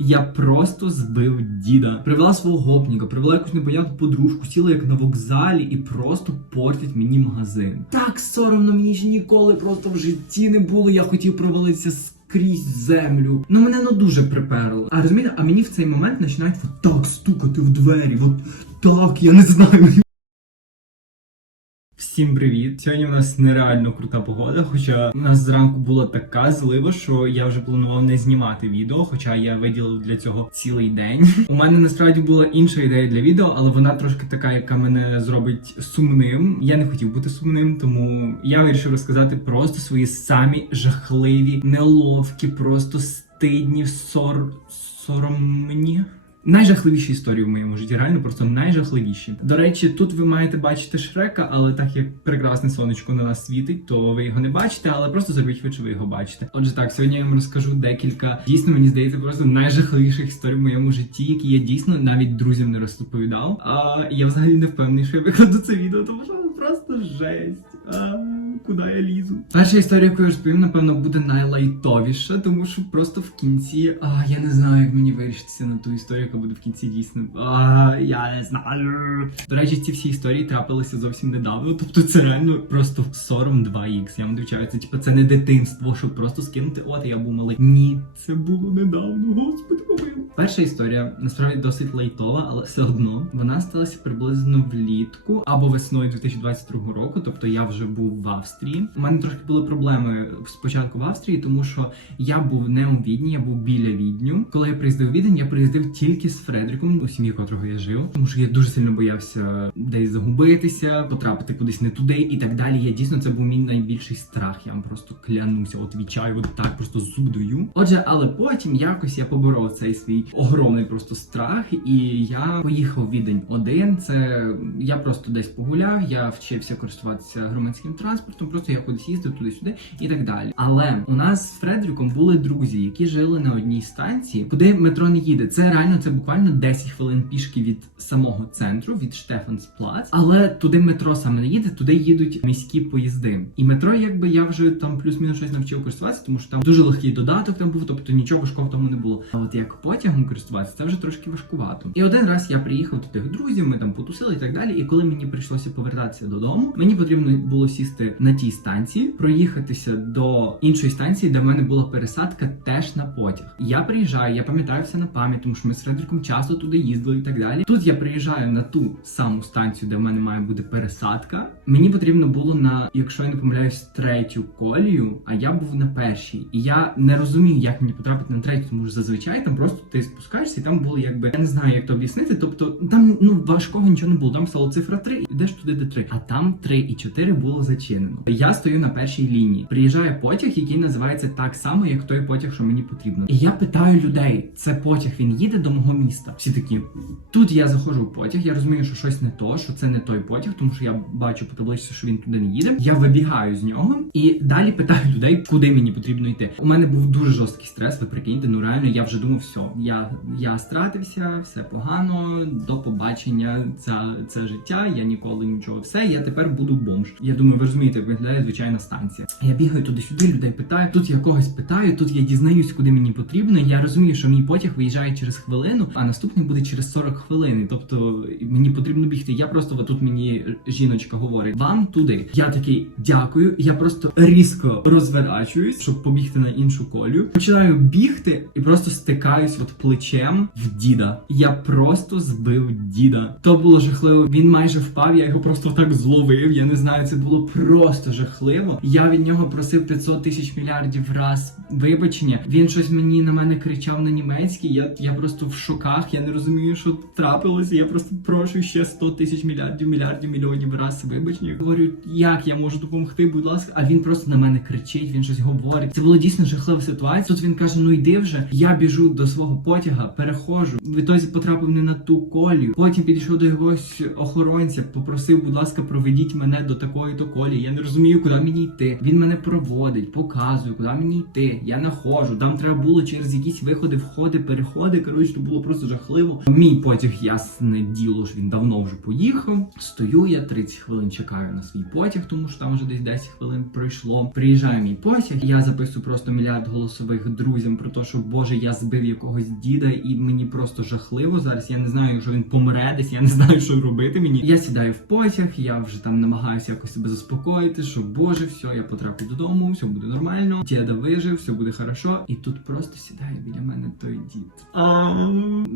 Я просто збив діда. Привела свого гопніка, привела якусь непонятну подружку, сіла як на вокзалі і просто портить мені магазин. Так соромно мені ж ніколи просто в житті не було. Я хотів провалитися скрізь землю. Ну мене ну дуже приперло. А розумієте, а мені в цей момент починають от так стукати в двері. От так, я не знаю. Всім привіт! Сьогодні у нас нереально крута погода. Хоча у нас зранку була така злива, що я вже планував не знімати відео, хоча я виділив для цього цілий день. У мене насправді була інша ідея для відео, але вона трошки така, яка мене зробить сумним. Я не хотів бути сумним, тому я вирішив розказати просто свої самі жахливі, неловкі, просто стидні, сор... соромні. Найжахливіші історії в моєму житті, реально просто найжахливіші. До речі, тут ви маєте бачити Шрека, але так як прекрасне сонечко на нас світить, то ви його не бачите, але просто зробіть ви, що ви його бачите. Отже, так, сьогодні я вам розкажу декілька дійсно, мені здається, просто найжахливіших історій в моєму житті, які я дійсно навіть друзям не розповідав. А я взагалі не впевнений, що я викладу це відео, тому що просто жесть. А, куди я лізу? Перша історія, яку я розповім, напевно, буде найлайтовіша, тому що просто в кінці. А, я не знаю, як мені вирішитися на ту історію, яка буде в кінці дійсно. А, я не знаю. До речі, ці всі історії трапилися зовсім недавно. Тобто це реально просто сором 2х. Я вам дивчаю, це типу це не дитинство, щоб просто скинути. От я був малий. Ні, це було недавно. Господи, помилуй. Перша історія насправді досить лайтова, але все одно вона сталася приблизно влітку або весною 2022 року. Тобто я вже був в Австрії. У мене трошки були проблеми спочатку в Австрії, тому що я був не у Відні, я був біля Відню. Коли я приїздив у Відень, я приїздив тільки з Фредриком, у сім'ї котрого я жив, тому що я дуже сильно боявся десь загубитися, потрапити кудись не туди і так далі. Я дійсно це був мій найбільший страх. Я вам просто клянуся, от відчаю, от так просто зуб даю. Отже, але потім якось я поборов цей свій огромний просто страх, і я поїхав в Відень один. Це я просто десь погуляв, я вчився користуватися громадським транспортом, просто я кудись їздив туди-сюди і так далі. Але у нас з Фредріком були друзі, які жили на одній станції, куди метро не їде. Це реально це буквально 10 хвилин пішки від самого центру, від Штефансплац. Але туди метро саме не їде, туди їдуть міські поїзди. І метро, якби я вже там плюс-мінус щось навчив користуватися, тому що там дуже легкий додаток там був, тобто нічого важкого тому не було. А от як потягом користуватися, це вже трошки важкувато. І один раз я приїхав до тих друзів, ми там потусили і так далі. І коли мені прийшлося повертатися додому, мені потрібно було сісти на тій станції, проїхатися до іншої станції, де в мене була пересадка теж на потяг. Я приїжджаю, я пам'ятаю все на пам'ять, тому що ми з Фредериком часто туди їздили і так далі. Тут я приїжджаю на ту саму станцію, де в мене має бути пересадка. Мені потрібно було на, якщо я не помиляюсь, третю колію, а я був на першій. І я не розумію, як мені потрапити на третю, тому що зазвичай там просто ти спускаєшся, і там було якби я не знаю, як то об'яснити. Тобто там ну важкого нічого не було. Там стало цифра 3, йдеш туди, де 3. А там 3 і 4 було зачинено. Я стою на першій лінії. Приїжджає потяг, який називається так само, як той потяг, що мені потрібно. І я питаю людей: це потяг він їде до мого міста. Всі такі. Тут я заходжу в потяг, я розумію, що щось не то, що це не той потяг, тому що я бачу по табличці, що він туди не їде. Я вибігаю з нього і далі питаю людей, куди мені потрібно йти. У мене був дуже жорсткий стрес. Ви прикиньте, ну реально я вже думав, все, я, я стратився, все погано, до побачення. Це, це життя. Я ніколи нічого. Все, я тепер буду бомж. Я думаю, ви розумієте, виглядає звичайна станція. Я бігаю туди-сюди, людей питаю. Тут я когось питаю, тут я дізнаюсь, куди мені потрібно. Я розумію, що мій потяг виїжджає через хвилину, а наступний буде через 40 хвилин. Тобто мені потрібно бігти. Я просто тут мені жіночка говорить: вам туди. Я такий дякую. Я просто різко розворачуюсь, щоб побігти на іншу колію. Починаю бігти і просто стикаюсь от плечем в діда. Я просто збив діда. То було жахливо. Він майже впав. Я його просто так зловив. Я не знаю, це було просто жахливо. Я від нього просив 500 тисяч мільярдів раз вибачення. Він щось мені на мене кричав на німецькій. Я, я просто в шоках. Я не розумію, що трапилося. Я просто прошу ще 100 тисяч мільярдів, мільярдів, мільйонів раз вибачення. Говорю, як я можу допомогти, будь ласка. А він просто на мене кричить, він щось говорить. Це було дійсно жахлива ситуація. Тут він каже: Ну йди вже. Я біжу до свого потяга, перехожу. Відтоді потрапив не на ту колію. Потім підійшов до якогось охоронця, попросив, будь ласка, проведіть мене до такої то колії. Я не розумію, куди мені йти. Він мене проводить, показує, куди мені йти. Я находжу. Там треба було через якісь виходи, входи, переходи. Коротше, це було просто жахливо. Мій потяг, ясне діло, ж він давно вже поїхав. Стою я 30 хвилин, чекаю на свій потяг, тому що там вже десь 10 хвилин пройшло. Приїжджає мій потяг. Я записую просто мільярд голосових друзям про те, що Боже, я збив якогось діда, і мені просто жахливо зараз. Я не знаю, якщо він помре десь, я не знаю, що робити мені. Я сідаю в потяг, я вже там намагаюся якось себе заспокоїти, що боже, все, я потраплю додому, все буде нормально. Діда вижив, все буде хорошо. І тут просто сідає біля мене той дід.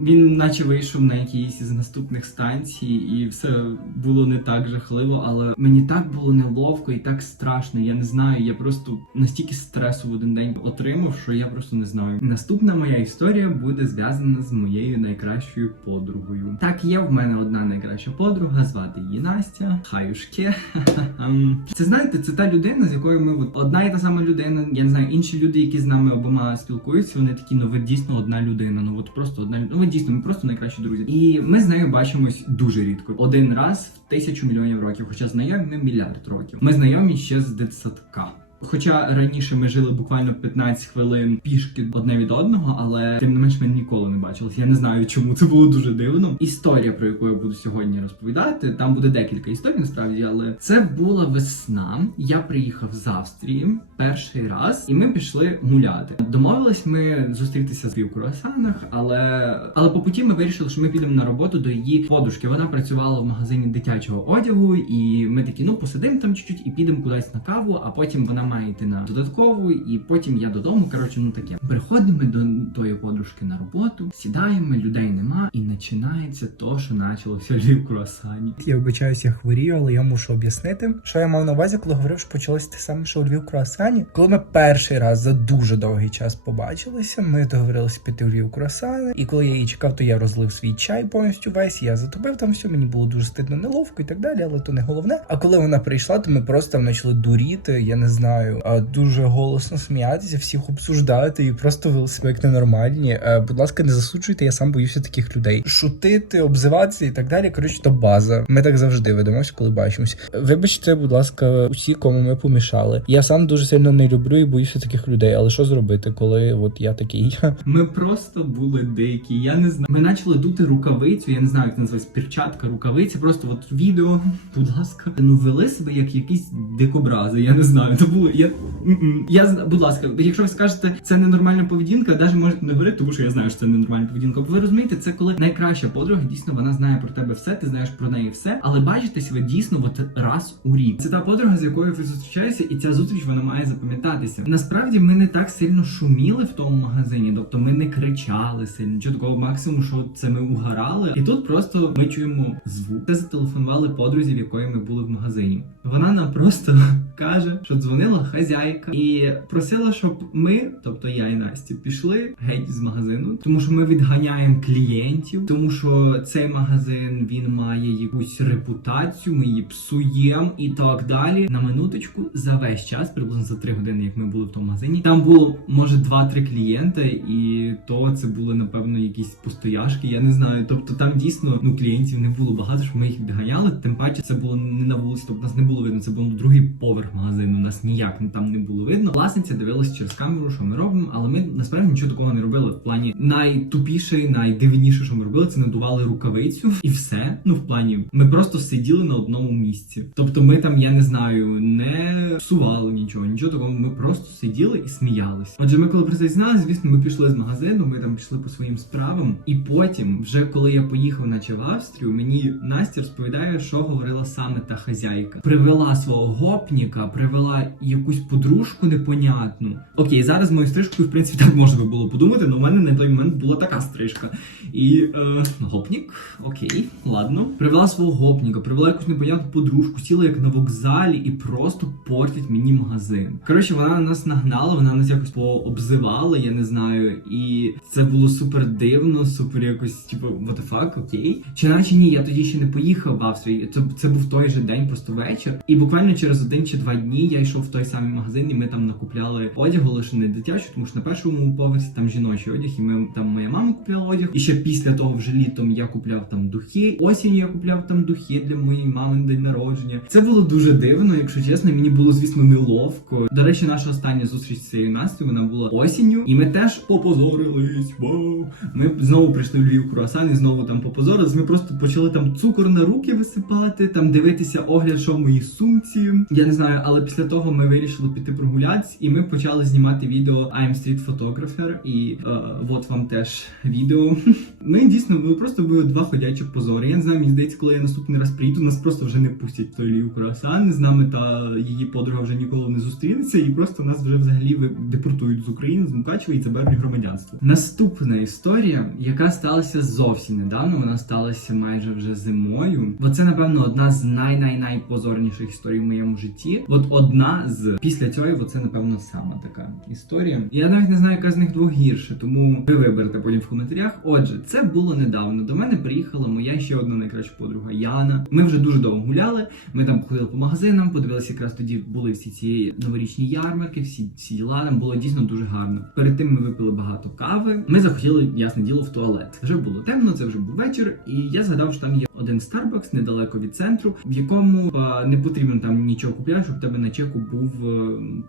Він наче вийшов на якійсь із наступних станцій, і все було не так жахливо, але мені так було неловко і так страшно. Я не знаю. Я просто настільки стресу в один день отримав, що я просто не знаю. Наступна моя історія буде зв'язана з моєю найкращою подругою. Так, є в мене одна найкраща подруга, звати її Настя. Хаюшки. Це знаєте, це та людина, з якою ми от одна і та сама людина. Я не знаю, інші люди, які з нами обома спілкуються, вони такі, ну ви дійсно одна людина. Ну от просто одна людина. Ну ви дійсно, ми просто найкращі друзі. І ми з нею бачимось дуже рідко. Один раз в тисячу мільйонів років, хоча знайомі мільярд років. Ми знайомі ще з дитсадка. Хоча раніше ми жили буквально 15 хвилин пішки одне від одного, але тим не менш ми ніколи не бачилися. Я не знаю, чому це було дуже дивно. Історія, про яку я буду сьогодні розповідати, там буде декілька історій, насправді, але це була весна. Я приїхав з Австрії перший раз, і ми пішли гуляти. Домовились ми зустрітися в круасанах, але але по путі ми вирішили, що ми підемо на роботу до її подружки. Вона працювала в магазині дитячого одягу, і ми такі, ну посидимо там чуть-чуть і підемо кудись на каву, а потім вона має йти на додаткову, і потім я додому. Коротше, ну таке. Приходимо до тої подружки на роботу, сідаємо, людей нема, і починається то, що почалося в круасані. Я вибачаюсь, я хворію, але я мушу об'яснити, що я мав на увазі, коли говорив, що почалося те саме, що у Львів круасані. Коли ми перший раз за дуже довгий час побачилися, ми договорилися піти у Львів круасани. І коли я її чекав, то я розлив свій чай повністю весь. Я затопив там все. Мені було дуже стидно неловко і так далі, але то не головне. А коли вона прийшла, то ми просто там почали дуріти. Я не знаю, а дуже голосно сміятися, всіх обсуждати і просто вели себе як ненормальні. Е, Будь ласка, не засуджуйте, я сам боюся таких людей. Шутити, обзиватися і так далі. Коротше, то база. Ми так завжди ведемося, коли бачимось. Вибачте, будь ласка, усі, кому ми помішали. Я сам дуже сильно не люблю і боюся таких людей. Але що зробити, коли от я такий? Ми просто були дикі. Я не знаю. Ми почали дути рукавицю. Я не знаю, як це називається перчатка, рукавиці. Просто от відео, будь ласка, ну вели себе як якісь дикобрази. Я не знаю. Це було я. м-м. Я зна- будь ласка, якщо ви скажете, це ненормальна поведінка, навіть можете не говорити, тому що я знаю, що це ненормальна поведінка. Бо ви розумієте, це коли найкраща подруга, дійсно вона знає про тебе все, ти знаєш про неї все, але бачитесь ви дійсно от раз у рік. Це та подруга, з якою ви зустрічаєтеся, і ця зустріч вона має запам'ятатися. Насправді ми не так сильно шуміли в тому магазині, тобто ми не кричали сильно, нічого такого максимум, що це ми угорали. І тут просто ми чуємо звук. Це зателефонували подрузі, в якої ми були в магазині. Вона нам просто каже, що дзвонила хазяйка і просила, щоб ми, тобто я і Настя, пішли геть з магазину, тому що ми відганяємо клієнтів, тому що цей магазин він має якусь репутацію, ми її псуємо і так далі. На минуточку за весь час, приблизно за три години, як ми були в тому магазині, там було може два-три клієнти, і то це були напевно якісь постояшки. Я не знаю. Тобто там дійсно ну клієнтів не було багато, що ми їх відганяли. Тим паче це було не на вулиці, тобто нас не було видно. Це був другий поверх магазину. Нас ніяк ну, там не було видно. Власниця дивилась через камеру, що ми робимо, але ми насправді нічого такого не робили. В плані найтупіше, найдивніше, що ми робили, це надували рукавицю і все. Ну в плані, ми просто сиділи на одному місці. Тобто, ми там, я не знаю, не псували нічого, нічого такого. Ми просто сиділи і сміялись. Отже, ми коли про це дізналися, звісно, ми пішли з магазину, ми там пішли по своїм справам. І потім, вже коли я поїхав, наче в Австрію, мені Настя розповідає, що говорила саме та хазяйка. Привела свого гопніка, привела якусь подружку непонятну. Окей, зараз мою стрижкою, в принципі, так можна би було подумати, але в мене на той момент була така стрижка. І е, гопнік, окей, ладно. Привела свого гопніка, привела якусь непонятну подружку, сіла як на вокзалі і просто портить мені магазин. Коротше, вона нас нагнала, вона нас якось пообзивала, я не знаю. І це було супер дивно, супер якось, типу, what the fuck, окей. Чи наче ні, я тоді ще не поїхав в Австрію. Це, це був той же день, просто вечір. І буквально через один чи два дні я йшов в той самий магазин, і ми там накупляли одягу, лише не дитячу, тому що на першому поверсі там жіночий одяг, і ми там моя мама купляла одяг. І ще після того вже літом я купляв там духи. Осінь я купляв там духи для моєї мами на день народження. Це було дуже дивно, якщо чесно. Мені було звісно неловко. До речі, наша остання зустріч з цією Настю, вона була осінню, і ми теж попозорились. Вау! Ми знову прийшли в Львів круасан і знову там попозорились. Ми просто почали там цукор на руки висипати, там дивитися огляд, що в моїй сумці. Я не знаю, але після того ми вирішили піти прогулятися, і ми почали знімати відео I'm Street Photographer. І е, от вам теж відео. Ми дійсно ми просто були два ходячі позори. Я не знаю, мені здається, коли я наступний раз приїду, нас просто вже не пустять той лів круасан. З нами та її подруга вже ніколи не зустрінеться, і просто нас вже взагалі депортують з України, з Мукачева і заберуть громадянство. Наступна історія, яка сталася зовсім недавно, вона сталася майже вже зимою. Бо це, напевно, одна з най-най-найпозорніших історій в моєму житті. От одна з після цього, це напевно сама така історія. Я навіть не знаю, яка з них двох гірше, тому ви виберете потім в коментарях. Отже, це було недавно. До мене приїхала моя ще одна найкраща подруга Яна. Ми вже дуже довго гуляли. Ми там ходили по магазинам, подивилися, якраз тоді були всі ці новорічні ярмарки, всі всі діла. Нам було дійсно дуже гарно. Перед тим ми випили багато кави. Ми захотіли, ясне діло, в туалет. Вже було темно, це вже був вечір, і я згадав, що там є один Starbucks недалеко від центру, в якому а, не потрібно там нічого купляти, щоб тебе на чеку був е,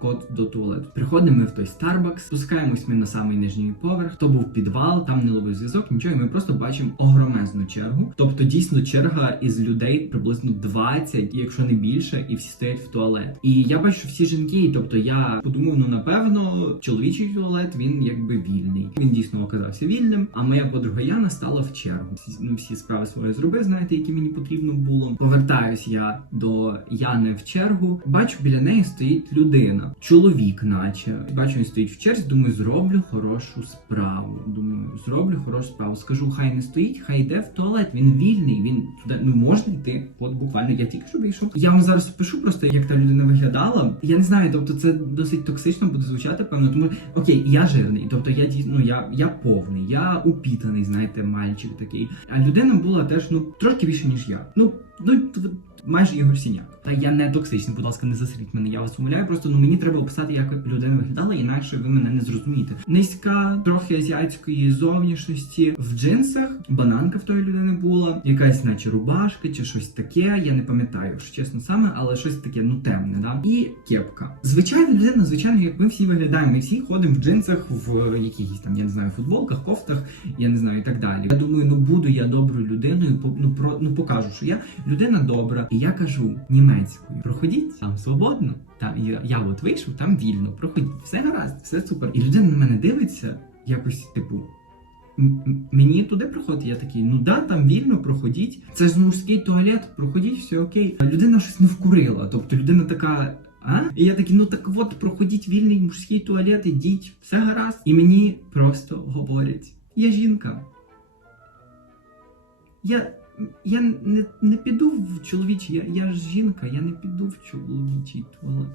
код до туалету. Приходимо ми в той Starbucks, спускаємось ми на самий нижній поверх. То був підвал, там не ловив зв'язок, нічого. І ми просто бачимо огромезну чергу. Тобто дійсно черга із людей приблизно 20, якщо не більше, і всі стоять в туалет. І я бачу, що всі жінки. Тобто я подумав, ну напевно, чоловічий туалет він якби вільний. Він дійсно оказався вільним. А моя подруга Яна стала в чергу. Всі- Ну всі справи свої зробив, знаєте, які мені потрібно було. Повертаюсь я до Яни в чергу. Бачу, біля неї стоїть людина, чоловік, наче бачу, він стоїть в черзі. Думаю, зроблю хорошу справу. Думаю, зроблю хорошу справу. Скажу, хай не стоїть, хай йде в туалет. Він вільний. Він туди ну можна йти. От буквально я тільки що вийшов. Я вам зараз пишу просто, як та людина виглядала. Я не знаю, тобто це досить токсично буде звучати, певно. Тому окей, я жирний, тобто я дійсно ну, я, я повний, я упітаний, знаєте, мальчик такий. А людина була теж ну трошки більше, ніж я. Ну ну майже Ігор Сіняк. Та я не токсичний, будь ласка, не засріть мене. Я вас умоляю. Просто ну мені треба описати, як людина виглядала, інакше ви мене не зрозумієте. Низька, трохи азіатської зовнішності в джинсах. Бананка в тої людини була, якась, наче рубашка чи щось таке. Я не пам'ятаю, що чесно саме, але щось таке, ну темне, да. І кепка. Звичайна людина, звичайно, як ми всі виглядаємо. Ми всі ходимо в джинсах, в якихось там, я не знаю, футболках, кофтах, я не знаю, і так далі. Я думаю, ну буду я доброю людиною, ну про ну покажу, що я людина добра. І я кажу німецькою: проходіть там свободно. Там я, я от вийшов, там вільно, проходіть, все гаразд, все супер. І людина на мене дивиться, якось, типу. «М- м- Мені туди проходити, я такий, ну да, там вільно, проходіть. Це ж мужський туалет, проходіть, все окей. Людина щось не вкурила. Тобто людина така. А? І я такий, ну так от, проходіть вільний мужський туалет, ідіть, все гаразд. І мені просто говорять: я жінка. Я, я не, не піду в чоловічий, я, я ж жінка, я не піду в чоловічий туалет.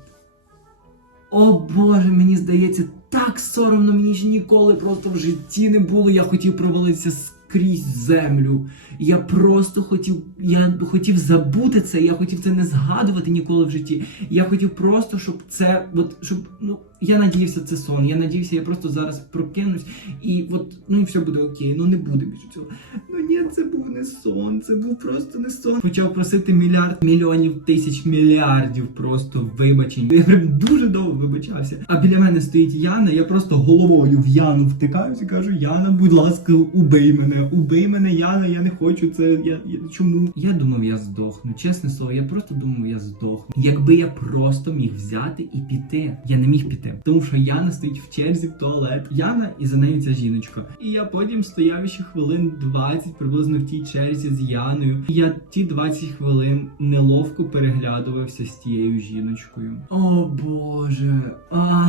О Боже, мені здається, так соромно мені ж ніколи просто в житті не було. Я хотів провалитися скрізь землю. Я просто хотів, я хотів забути це, я хотів це не згадувати ніколи в житті. Я хотів просто, щоб це, от щоб ну я надіявся, це сон. Я надіявся, я просто зараз прокинусь і от ну і все буде окей. Ну не буде більше цього. Ну ні, це був не сон, це був просто не сон. Почав просити мільярд мільйонів тисяч мільярдів просто вибачень. Я прям дуже довго вибачався. А біля мене стоїть Яна. Я просто головою в Яну втикаюся кажу: Яна, будь ласка, убий мене, убий мене, Яна. Я не хочу це. Я, я чому? Я думав, я здохну. Чесне слово, я просто думав, я здохну. Якби я просто міг взяти і піти. Я не міг піти, тому що Яна стоїть в черзі в туалет. Яна і за нею ця жіночка. І я потім стояв ще хвилин 20 приблизно в тій черзі з Яною. І я ті 20 хвилин неловко переглядувався з тією жіночкою. О Боже. А.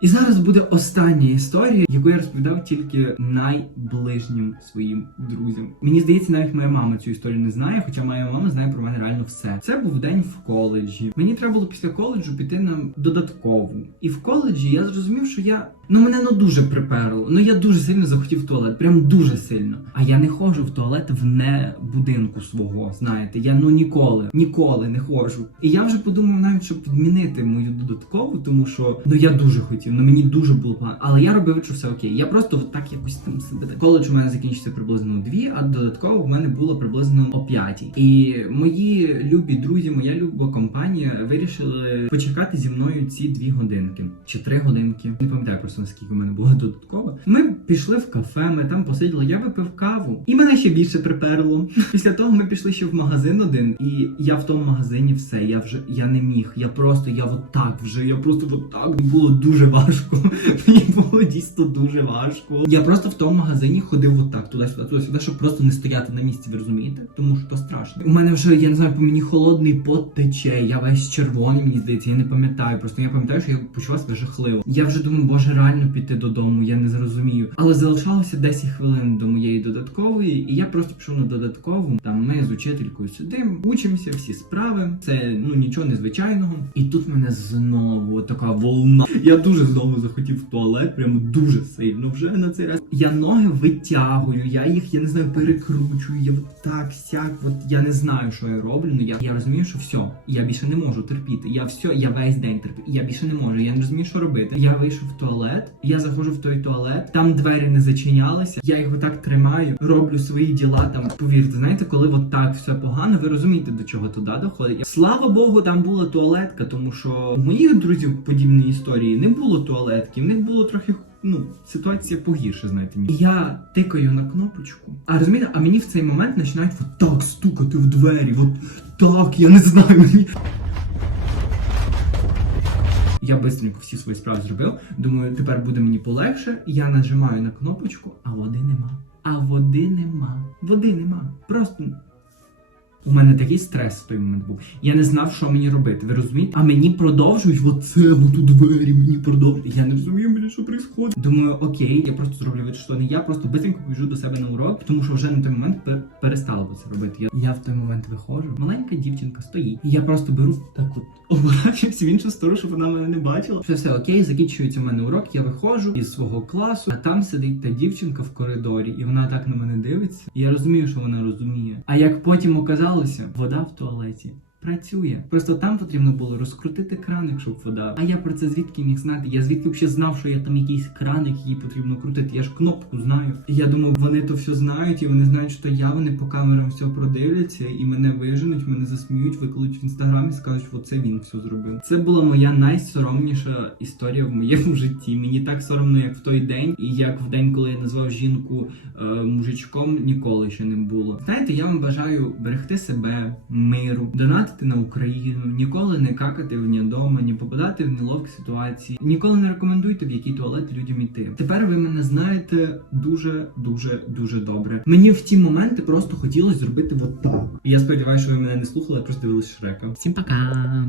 І зараз буде остання історія, яку я розповідав тільки найближнім своїм друзям. Мені здається, навіть моя мама цю історію не знає, хоча моя мама знає про мене реально все. Це був день в коледжі. Мені треба було після коледжу піти на додаткову. І в коледжі я зрозумів, що я ну мене ну дуже приперло. Ну я дуже сильно захотів в туалет, прям дуже сильно. А я не ходжу в туалет в не будинку свого. Знаєте, я ну ніколи, ніколи не ходжу. І я вже подумав навіть, щоб відмінити мою додаткову, тому що ну я дуже хотів, ну мені дуже було погано. Але я робив, що все окей. Я просто так якось там себе. Коледж у мене закінчиться приблизно о дві, а додатково в мене було приблизно о п'ятій. І мої любі друзі, моя люба компанія вирішили почекати зі мною ці дві годинки чи три годинки. Не пам'ятаю просто наскільки в мене було додатково. Ми пішли в кафе, ми там посиділи, я випив каву, і мене ще більше приперло. Після того ми пішли ще в магазин один, і я в тому магазині все. Я вже я не міг. Я просто я от так вже. Я просто от так було дуже важко. Мені було дійсно дуже важко. Я просто в тому магазині ходив отак, туди-сюди, туди-сюди, щоб просто не стояти на місці. Ви розумієте? Тому що то страшно. У мене вже я не знаю, по мені холодний пот тече. Я весь червоний, мені здається, я не пам'ятаю. Просто я пам'ятаю, що я почував себе жахливо. Я вже думаю, боже, реально піти додому, я не зрозумію. Але залишалося 10 хвилин до моєї додаткової, і я просто пішов на додаткову. Там ми з учителькою сидимо, учимося, всі справи. Це ну нічого незвичайного. І тут мене знову така волна. Я дуже знову захотів в туалет, прямо дуже сильно. Вже на цей раз я ноги витягую, я їх, я не знаю, перекручую. Я от так сяк. От я не знаю, що я роблю. Ну я, я розумію, що все, я більше не можу терпіти. Я все, я весь день терплю. Я більше не можу. Я не розумію, що робити. Я вийшов в туалет, я заходжу в той туалет, там двері не зачинялися. Я їх отак тримаю, роблю свої діла. Там повірте, знаєте, коли от так все погано, ви розумієте, до чого туди доходить. Слава Богу, там була туалетка, тому що у моїх друзів подібної історії не було туалетки, в них було трохи. Ну, ситуація погірше, знаєте, ні. Я тикаю на кнопочку. А розумієте, а мені в цей момент починають от так стукати в двері. От так, я не знаю мені. Я бистренько всі свої справи зробив. Думаю, тепер буде мені полегше. Я нажимаю на кнопочку, а води нема. А води нема. Води нема. Просто. У мене такий стрес в той момент був. Я не знав, що мені робити. Ви розумієте? А мені продовжують оце, от у двері мені продовжують. Я не розумію, мені що відбувається. Думаю, окей, я просто зроблю вид, що не я просто бистренько побіжу до себе на урок, тому що вже на той момент пер- перестала це робити. Я, я в той момент виходжу. Маленька дівчинка стоїть. І я просто беру так от оборачуюсь в іншу сторону, щоб вона мене не бачила. Все, все окей, закінчується в мене урок. Я виходжу із свого класу, а там сидить та дівчинка в коридорі, і вона так на мене дивиться. І я розумію, що вона розуміє. А як потім оказалося, вода в туалеті. Працює. Просто там потрібно було розкрутити краник, щоб вода. А я про це звідки міг знати? Я звідки взагалі знав, що є там якийсь краник, який потрібно крутити. Я ж кнопку знаю. І я думав, вони то все знають, і вони знають, що я вони по камерам все продивляться, і мене виженуть, мене засміють, викладуть в інстаграмі, скажуть, оце він все зробив. Це була моя найсоромніша історія в моєму житті. Мені так соромно, як в той день, і як в день, коли я назвав жінку е, мужичком, ніколи ще не було. Знаєте, я вам бажаю берегти себе, миру, донатити на Україну, ніколи не какати вне дома, ні попадати в неловкі ситуації. Ніколи не рекомендуйте в який туалет людям іти. Тепер ви мене знаєте дуже, дуже, дуже добре. Мені в ті моменти просто хотілося зробити от так. І я сподіваюся, що ви мене не слухали, а просто дивились Шрека. Всім пока!